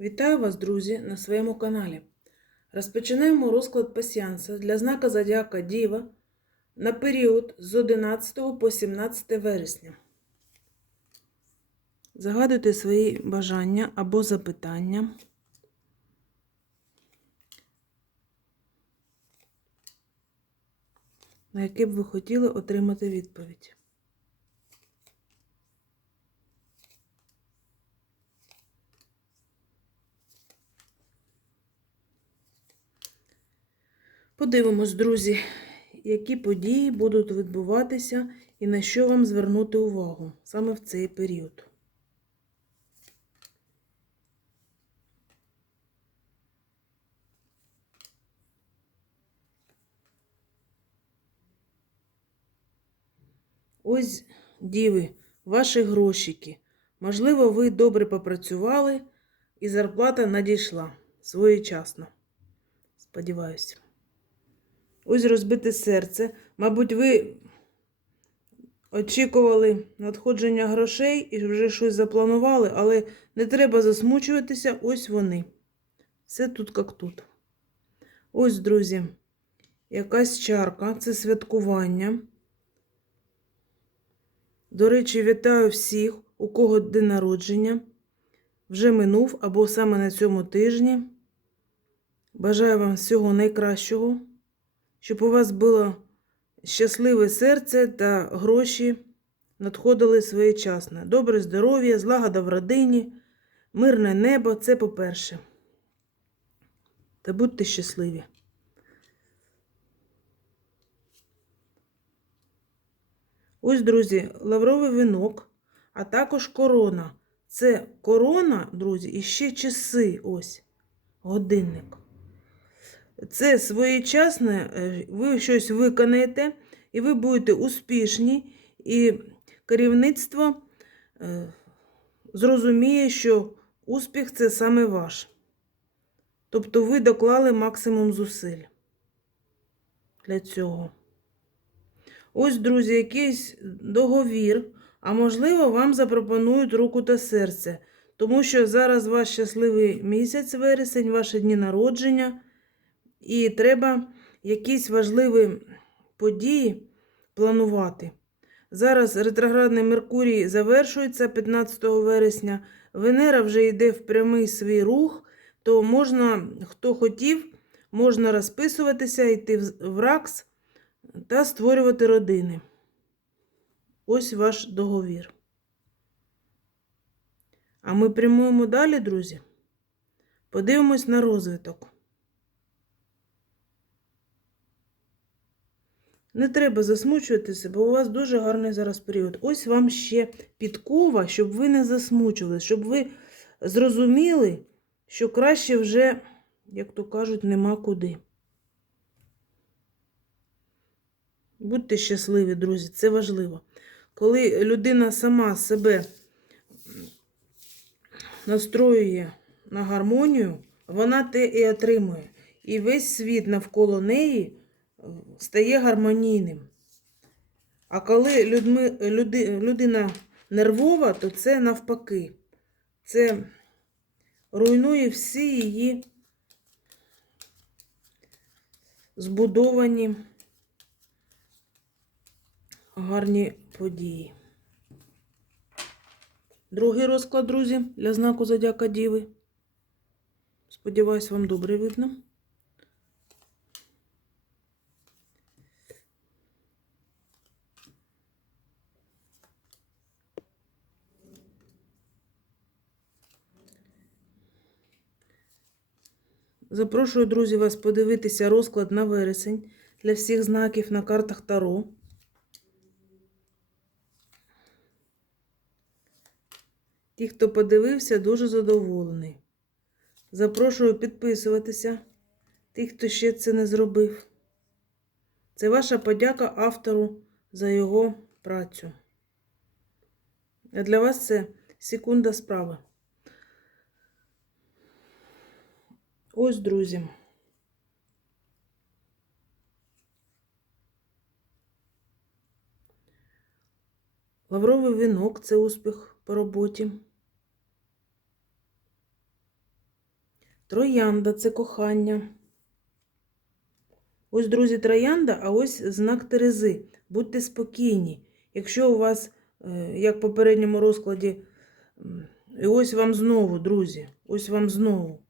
Вітаю вас, друзі, на своєму каналі. Розпочинаємо розклад пасіанса для знака Зодіака Діва на період з 11 по 17 вересня. Загадуйте свої бажання або запитання. На яке б ви хотіли отримати відповідь. Подивимось, друзі, які події будуть відбуватися і на що вам звернути увагу саме в цей період. Ось, діви, ваші грошики. Можливо, ви добре попрацювали і зарплата надійшла своєчасно. Сподіваюся. Ось розбите серце. Мабуть, ви очікували надходження грошей і вже щось запланували, але не треба засмучуватися, ось вони. Все тут як тут. Ось, друзі, якась чарка, це святкування. До речі, вітаю всіх, у кого день народження. Вже минув або саме на цьому тижні. Бажаю вам всього найкращого щоб у вас було щасливе серце та гроші надходили своєчасно. Добре здоров'я, злагода в родині, мирне небо це по-перше. Та будьте щасливі. Ось, друзі, лавровий вінок, а також корона. Це корона, друзі, і ще часи ось годинник. Це своєчасне, е, ви щось виконаєте, і ви будете успішні, і керівництво е, зрозуміє, що успіх це саме ваш. Тобто ви доклали максимум зусиль для цього. Ось, друзі, якийсь договір, а можливо, вам запропонують руку та серце, тому що зараз ваш щасливий місяць, вересень, ваші дні народження. І треба якісь важливі події планувати. Зараз ретроградний Меркурій завершується 15 вересня. Венера вже йде в прямий свій рух, то можна, хто хотів, можна розписуватися, йти в РАКС та створювати родини. Ось ваш договір. А ми прямуємо далі, друзі. Подивимось на розвиток. Не треба засмучуватися, бо у вас дуже гарний зараз період. Ось вам ще підкова, щоб ви не засмучувалися, щоб ви зрозуміли, що краще вже, як то кажуть, нема куди. Будьте щасливі, друзі, це важливо. Коли людина сама себе настроює на гармонію, вона те і отримує. І весь світ навколо неї стає гармонійним. А коли людми, люди, людина нервова, то це навпаки. Це руйнує всі її збудовані гарні події. Другий розклад, друзі, для знаку Зодяка Діви. Сподіваюсь, вам добре видно. Запрошую, друзі, вас подивитися розклад на вересень для всіх знаків на картах Таро. Ті, хто подивився, дуже задоволений. Запрошую підписуватися, тих, хто ще це не зробив. Це ваша подяка автору за його працю. А для вас це секунда справи. Ось, друзі. Лавровий вінок це успіх по роботі. Троянда це кохання. Ось, друзі, троянда, а ось знак Терези. Будьте спокійні. Якщо у вас, е, як в попередньому розкладі, і ось вам знову, друзі, ось вам знову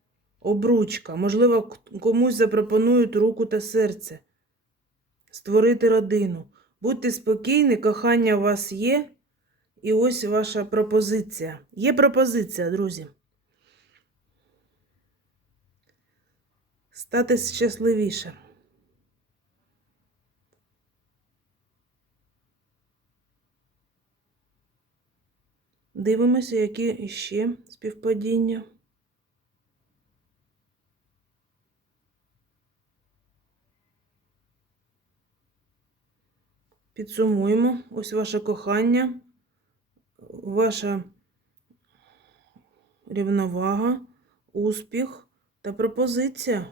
обручка. Можливо, комусь запропонують руку та серце. Створити родину. Будьте спокійні, кохання у вас є. І ось ваша пропозиція. Є пропозиція, друзі. Стати щасливіше. Дивимося, які ще співпадіння. Підсумуємо. Ось ваше кохання, ваша рівновага, успіх та пропозиція.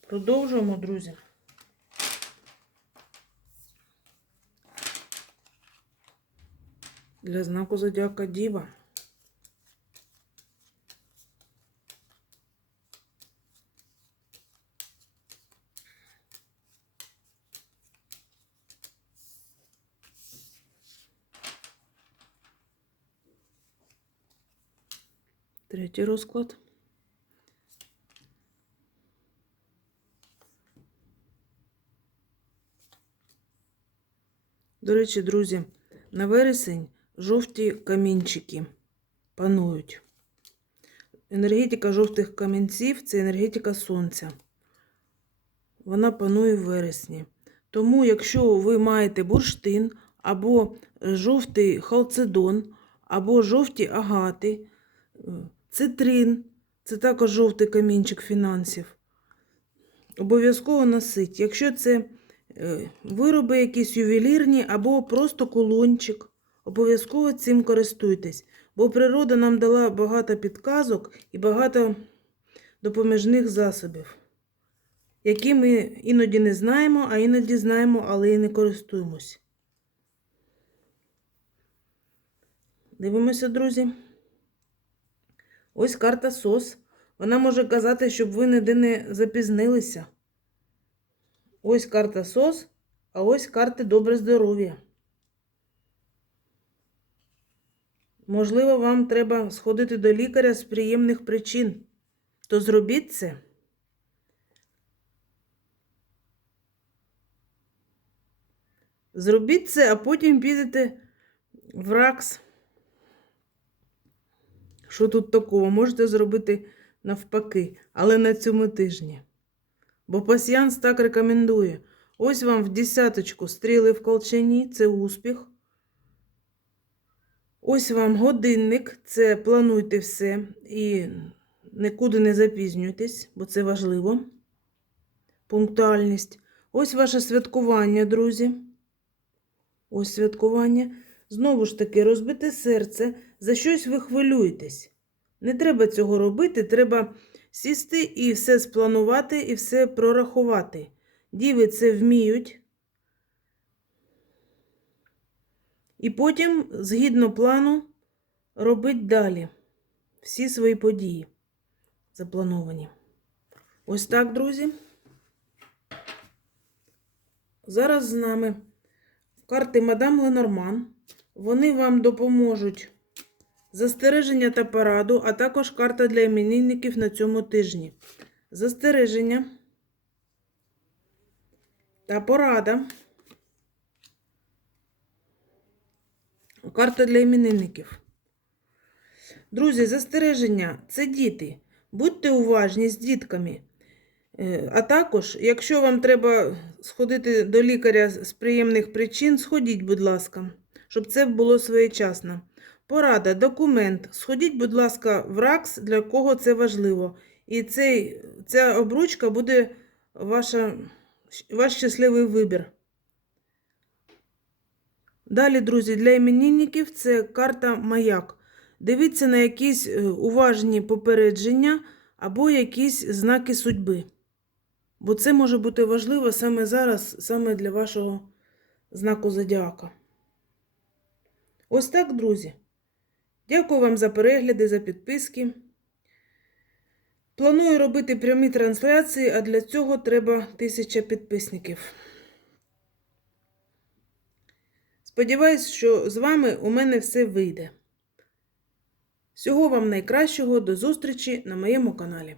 Продовжуємо, друзі. Для знаку зодіака Діва. Третій розклад. До речі, друзі, на вересень жовті камінчики панують. Енергетика жовтих камінців це енергетика сонця. Вона панує в вересні. Тому, якщо ви маєте бурштин, або жовтий халцедон, або жовті агати, цитрин, це також жовтий камінчик фінансів. Обов'язково носить. Якщо це е, вироби якісь ювелірні або просто кулончик, обов'язково цим користуйтесь, бо природа нам дала багато підказок і багато допоміжних засобів, які ми іноді не знаємо, а іноді знаємо, але і не користуємось. Дивимося, друзі. Ось карта СОС. Вона може казати, щоб ви ніде не запізнилися. Ось карта СОС, а ось карти добре здоров'я. Можливо, вам треба сходити до лікаря з приємних причин. То зробіть це. Зробіть це, а потім підете в РАКС. Що тут такого? Можете зробити навпаки, але на цьому тижні. Бо пасіянс так рекомендує. Ось вам в десяточку стріли в колчані, це успіх. Ось вам годинник, це плануйте все і нікуди не запізнюйтесь, бо це важливо. Пунктуальність. Ось ваше святкування, друзі. Ось святкування. Знову ж таки, розбите серце, за щось ви хвилюєтесь. Не треба цього робити, треба сісти і все спланувати, і все прорахувати. Діви це вміють. І потім, згідно плану, робить далі всі свої події заплановані. Ось так, друзі. Зараз з нами карти Мадам Ленорман. Вони вам допоможуть застереження та пораду, а також карта для іменинників на цьому тижні. Застереження та порада. Карта для іменинників. Друзі, застереження це діти. Будьте уважні з дітками. Е, А також, якщо вам треба сходити до лікаря з приємних причин, сходіть, будь ласка, щоб це було своєчасно. Порада, документ. Сходіть, будь ласка, в РАКС, для кого це важливо. І цей, ця обручка буде ваша, ваш щасливий вибір. Далі, друзі, для іменинників це карта маяк. Дивіться на якісь е, уважні попередження або якісь знаки судьби. Бо це може бути важливо саме зараз, саме для вашого знаку зодіака. Ось так, друзі. Дякую вам за перегляди, за підписки. Планую робити прямі трансляції, а для цього треба тисяча підписників. Сподіваюсь, що з вами у мене все вийде. Всього вам найкращого, до зустрічі на моєму каналі.